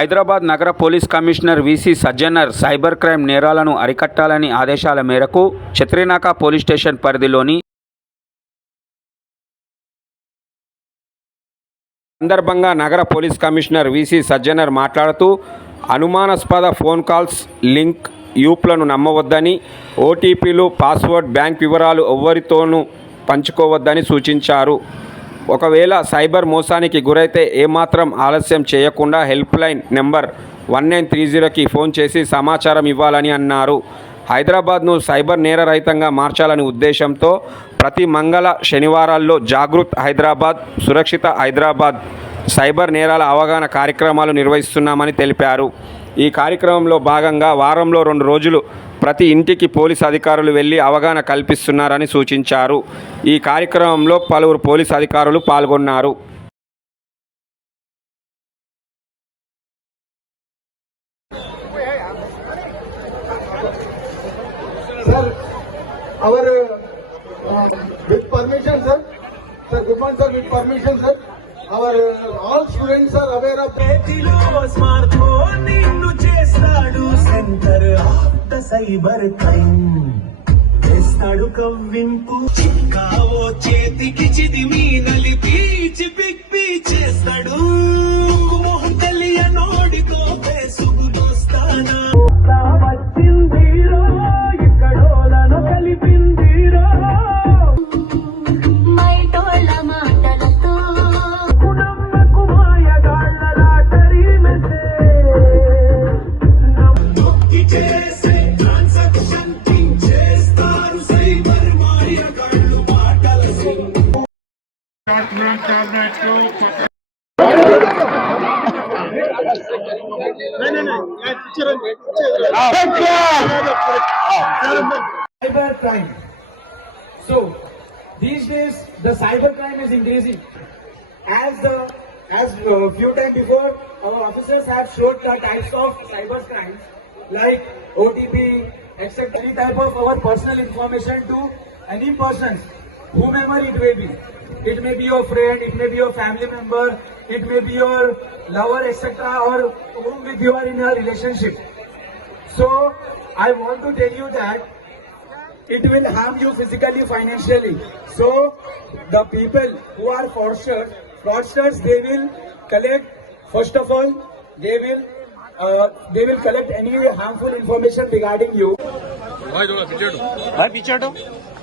హైదరాబాద్ నగర police commissioner VC Sajjanar cyber crime నేరాలను అరికట్టాలని ఆదేశాల మేరకు చత్రినాక పోలీస్ స్టేషన్ పరిధిలోని సందర్భంగా నగర పోలీస్ కమిషనర్ వీసీ సజ్జనర్ మాట్లాడుతూ అనుమానాస్పద ఫోన్ కాల్స్ లింక్ యూప్లను నమ్మవద్దని ఓటీపీలు పాస్వర్డ్ బ్యాంక్ వివరాలు ఎవ్వరితోనూ పంచుకోవద్దని సూచించారు. ఒకవేళ సైబర్ మోసానికి గురైతే ఏమాత్రం ఆలస్యం చేయకుండా helpline number one nine three జీరోకి ఫోన్ చేసి సమాచారం ఇవ్వాలని అన్నారు. హైదరాబాద్ను సైబర్ నేరరహితంగా మార్చాలని ఉద్దేశంతో ప్రతి మంగళ శనివారాల్లో జాగృత్ హైదరాబాద్ సురక్షిత హైదరాబాద్ సైబర్ నేరాల అవగాహన కార్యక్రమాలు నిర్వహిస్తున్నామని తెలిపారు. ఈ కార్యక్రమంలో భాగంగా వారంలో రెండు రోజులు ప్రతి ఇంటికి పోలీస్ అధికారులు వెళ్ళి అవగాహన కల్పిస్తున్నారని సూచించారు ఈ కార్యక్రమంలో పలువురు పోలీస్ అధికారులు పాల్గొన్నారు uh, with permission, sir. Sir, good morning, sir, with permission, sir. Our all students are aware of of చేతిలో స్మార్ట్ ఫోన్ నిన్ను చేస్తాడు centre of the cyber crime. చేస్తాడు కవ్వింపు. చిక్కావో చేతికి చిదిమి నలిపి చిపిక్పి చేస్తాడు. Cyber crime. So, these days, the cyber crime is increasing. As the, as uh, few time before, our officers have showed the types of cyber crimes, like OTP, etc. Any type of our personal information to any persons, whomever it may be. It may be your friend, it may be your family member, it may be your lover, etc. or whom with you are in a relationship. So, I want to tell you that it will harm you physically, financially. So, the people who are fraudsters, fraudsters, they will collect, first of all, they will, uh, they will collect any harmful information regarding you.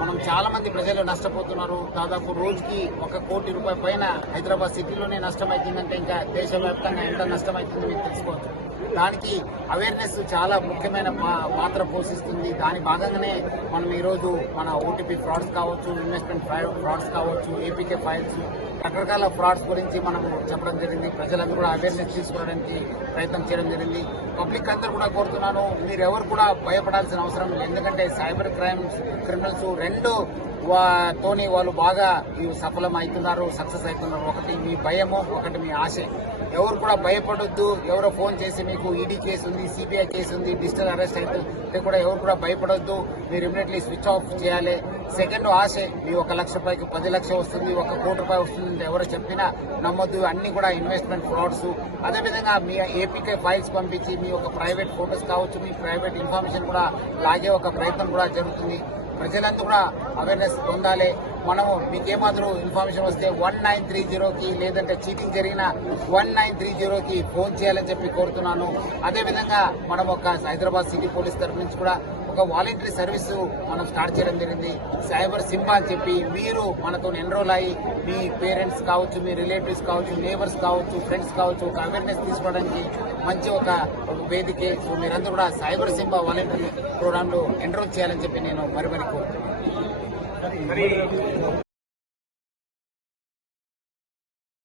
మనం చాలా మంది ప్రజలు నష్టపోతున్నారు. దాదాపు రోజుకి ఒక కోటి రూపాయల పైన హైదరాబాద్ సిటీలోనే నష్టమవుతుందంటే ఇంకా దేశవ్యాప్తంగా ఎంత నష్టమవుతుందో మీకు తెలుసుకోవచ్చు. దానికి అవేర్నెస్ చాలా ముఖ్యమైన పాత్ర పోషిస్తుంది. దాని భాగంగానే మనం ఈరోజు మన ఓటీపీ ఫ్రాడ్స్ కావచ్చు ఇన్వెస్ట్మెంట్ ఫ్రాడ్స్ కావచ్చు ఏపీకే ఫైల్స్ రకరకాల ఫ్రాడ్స్ గురించి మనం చెప్పడం జరిగింది. ప్రజలందరూ కూడా అవేర్నెస్ తీసుకోవడానికి ప్రయత్నం చేయడం జరిగింది. పబ్లిక్ అందరూ కూడా కోరుతున్నాను. మీరు ఎవరు కూడా భయపడాల్సిన అవసరం ఎందుకంటే సైబర్ క్రైమ్ క్రైమ్స్ క్రిమినల్స్ రెండు తోని వాళ్ళు బాగా ఈ సఫలం అవుతున్నారు సక్సెస్ అవుతున్నారు. ఒకటి మీ భయము ఒకటి మీ ఆశ. ఎవరు కూడా భయపడొద్దు. ఎవరో ఫోన్ చేసి మీకు ఈడీ కేసు ఉంది సిబిఐ కేసు ఉంది డిజిటల్ అరెస్ట్ అయితే కూడా ఎవరు కూడా భయపడొద్దు. మీరు ఇమీడియట్లీ స్విచ్ ఆఫ్ చేయాలి. సెకండ్ ఆశ మీ ఒక లక్ష రూపాయకి పది లక్షలు వస్తుంది ఒక కోటి రూపాయలు వస్తుంది అంటే ఎవరు చెప్పినా నమ్మొద్దు. అన్ని కూడా ఇన్వెస్ట్మెంట్ ఫ్రాడ్స్ అదేవిధంగా మీ ఏపీకే ఫైల్స్ పంపించి మీ ఒక ప్రైవేట్ ఫోటోస్ కావచ్చు మీ ప్రైవేట్ ఇన్ఫర్మేషన్ కూడా లాగే ఒక ప్రయత్నం కూడా జరుగుతుంది. ప్రజలంతా కూడా అవేర్నెస్ పొందాలి. మనము మీకేమాత్రం ఇన్ఫర్మేషన్ వస్తే వన్ నైన్ త్రీ జీరోకి లేదంటే చీటింగ్ జరిగిన వన్ నైన్ త్రీ జీరోకి ఫోన్ చేయాలని చెప్పి కోరుతున్నాను. అదేవిధంగా మనం ఒక హైదరాబాద్ సిటీ పోలీస్ తరఫు నుంచి కూడా ఒక వాలంటరీ సర్వీస్ మనం స్టార్ట్ చేయడం జరిగింది. సైబర్ సింబా అని చెప్పి మీరు మనతో ఎన్రోల్ అయ్యి మీ పేరెంట్స్ కావచ్చు మీ రిలేటివ్స్ కావచ్చు నేబర్స్ కావచ్చు ఫ్రెండ్స్ కావచ్చు ఒక అవేర్నెస్ తీసుకోవడానికి మంచి ఒక వేదిక. సో మీరందరూ కూడా సైబర్ సింబా వాలంటరీ ప్రోగ్రాంలో ఎన్రోల్ చేయాలని చెప్పి నేను మరి మరి కోరుతున్నాను. three